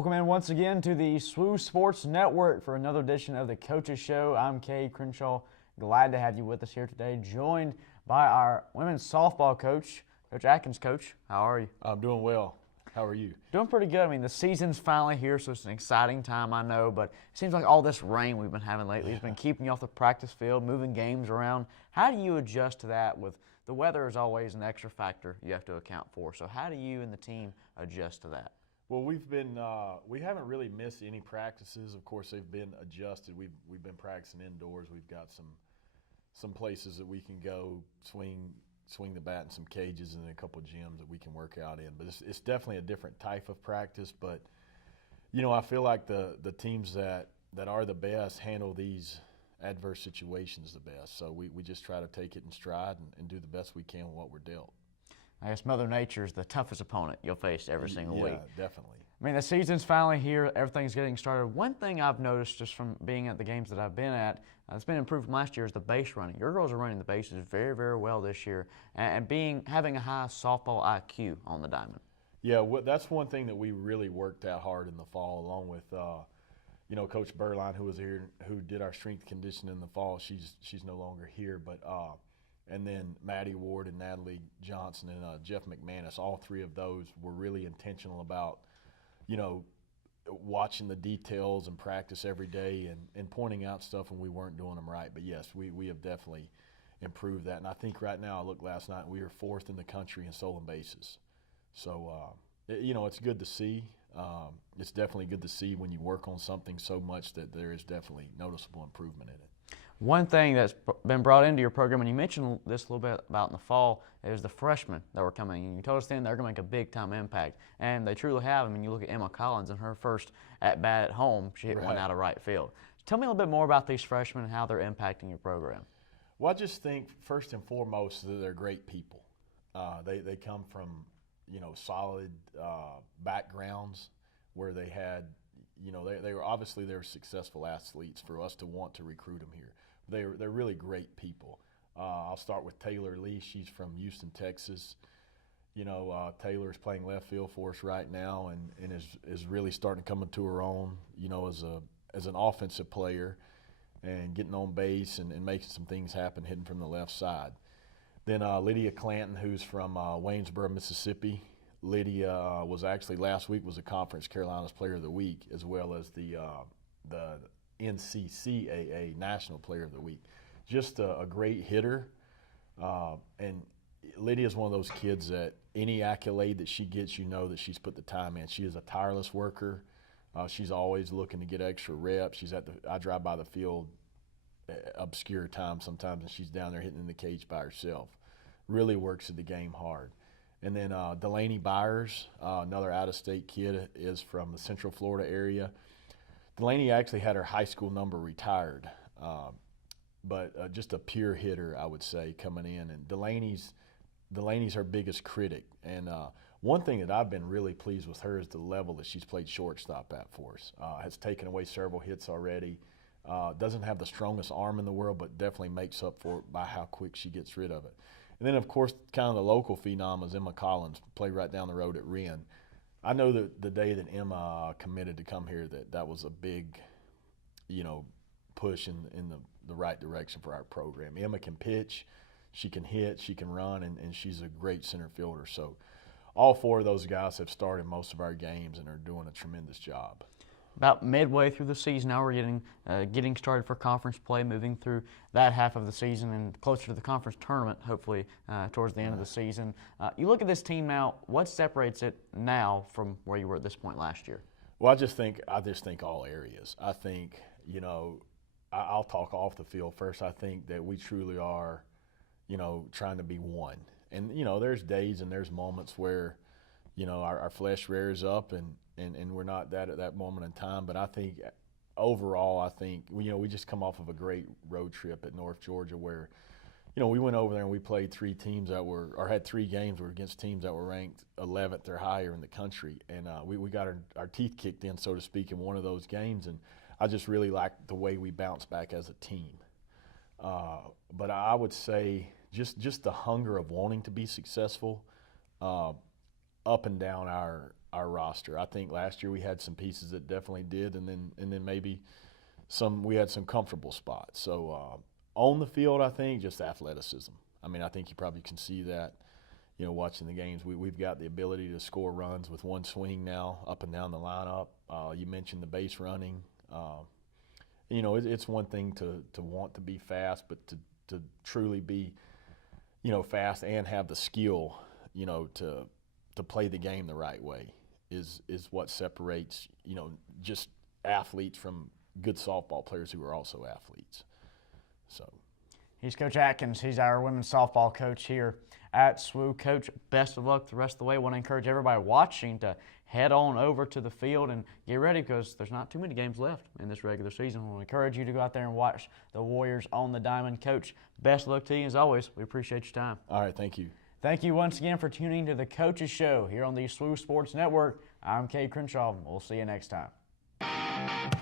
Welcome in once again to the SWU Sports Network for another edition of the Coaches Show. I'm Kay Crenshaw. Glad to have you with us here today, joined by our women's softball coach, Coach Atkins. Coach, how are you? I'm doing well. How are you? Doing pretty good. I mean, the season's finally here, so it's an exciting time, I know, but it seems like all this rain we've been having lately has been keeping you off the practice field, moving games around. How do you adjust to that? With the weather is always an extra factor you have to account for, so how do you and the team adjust to that? Well, we haven't really missed any practices. Of course, they've been adjusted. We've been practicing indoors. We've got some places that we can go swing the bat in some cages and a couple of gyms that we can work out in. But it's definitely a different type of practice. But I feel like the teams that are the best handle these adverse situations the best. So we just try to take it in stride and do the best we can with what we're dealt. I guess Mother Nature is the toughest opponent you'll face every single week. Yeah, definitely. I mean, the season's finally here. Everything's getting started. One thing I've noticed just from being at the games that I've been at, it's been improved from last year, is the base running. Your girls are running the bases very, very well this year, and having a high softball IQ on the diamond. Yeah, that's one thing that we really worked out hard in the fall, along with Coach Berline, who was here, who did our strength conditioning in the fall. She's no longer here, but and then Maddie Ward and Natalie Johnson and Jeff McManus, all three of those were really intentional about, watching the details and practice every day and pointing out stuff when we weren't doing them right. But yes, we have definitely improved that. And I think right now, I looked last night, we were 4th in the country in stolen bases. So, it's good to see. It's definitely good to see when you work on something so much that there is definitely noticeable improvement in it. One thing that's been brought into your program, and you mentioned this a little bit about in the fall, is the freshmen that were coming in. You told us then they're going to make a big-time impact, and they truly have. I mean, you look at Emma Collins in her first at-bat at home, she hit one out of right field. Tell me a little bit more about these freshmen and how they're impacting your program. Well, I just think, first and foremost, that they're great people. They come from, solid backgrounds where they had, they were successful athletes for us to want to recruit them here. They're really great people. I'll start with Taylor Lee. She's from Houston, Texas. Taylor is playing left field for us right now and is really starting to come into her own, as an offensive player and getting on base and making some things happen hitting from the left side. Then Lydia Clanton, who's from Waynesboro, Mississippi. Lydia was actually last week was a Conference Carolinas Player of the Week, as well as the NCCAA National Player of the Week. Just a great hitter, and Lydia is one of those kids that any accolade that she gets, that she's put the time in. She is a tireless worker. She's always looking to get extra reps. I drive by the field obscure times sometimes, and she's down there hitting in the cage by herself. Really works at the game hard. And then Delaney Byers, another out-of-state kid, is from the Central Florida area. Delaney actually had her high school number retired, but just a pure hitter, I would say, coming in. And Delaney's her biggest critic. And one thing that I've been really pleased with her is the level that she's played shortstop at for us. Has taken away several hits already. Doesn't have the strongest arm in the world, but definitely makes up for it by how quick she gets rid of it. And then, of course, kind of the local phenom is Emma Collins, played right down the road at Wren. I know that the day that Emma committed to come here, that was a big, push in the right direction for our program. Emma can pitch, she can hit, she can run, and she's a great center fielder. So all 4 of those guys have started most of our games and are doing a tremendous job. About midway through the season now, we're getting started for conference play, moving through that half of the season and closer to the conference tournament, hopefully, towards the end of the season. You look at this team now, what separates it now from where you were at this point last year? Well, I just think all areas. I think, I'll talk off the field first. I think that we truly are, trying to be one. And, there's days and there's moments where, our flesh rears up and we're not that at that moment in time. But I think overall, we just come off of a great road trip at North Georgia where, we went over there and we played 3 teams had 3 games were against teams that were ranked 11th or higher in the country. And we got our teeth kicked in, so to speak, in one of those games. And I just really liked the way we bounced back as a team. But I would say just the hunger of wanting to be successful up and down our roster. I think last year we had some pieces that definitely did, and then maybe we had some comfortable spots. So on the field, I think just athleticism. I mean, I think you probably can see that, watching the games. We've got the ability to score runs with one swing now up and down the lineup. You mentioned the base running. It's one thing to want to be fast, but to truly be, fast and have the skill, to play the game the right way is what separates, just athletes from good softball players who are also athletes. So. He's Coach Atkins. He's our women's softball coach here at SWU. Coach, best of luck the rest of the way. I want to encourage everybody watching to head on over to the field and get ready because there's not too many games left in this regular season. I want to encourage you to go out there and watch the Warriors on the diamond. Coach, best of luck to you as always. We appreciate your time. All right, thank you. Thank you once again for tuning to the Coaches Show here on the SWU Sports Network. I'm Cade Crenshaw. We'll see you next time.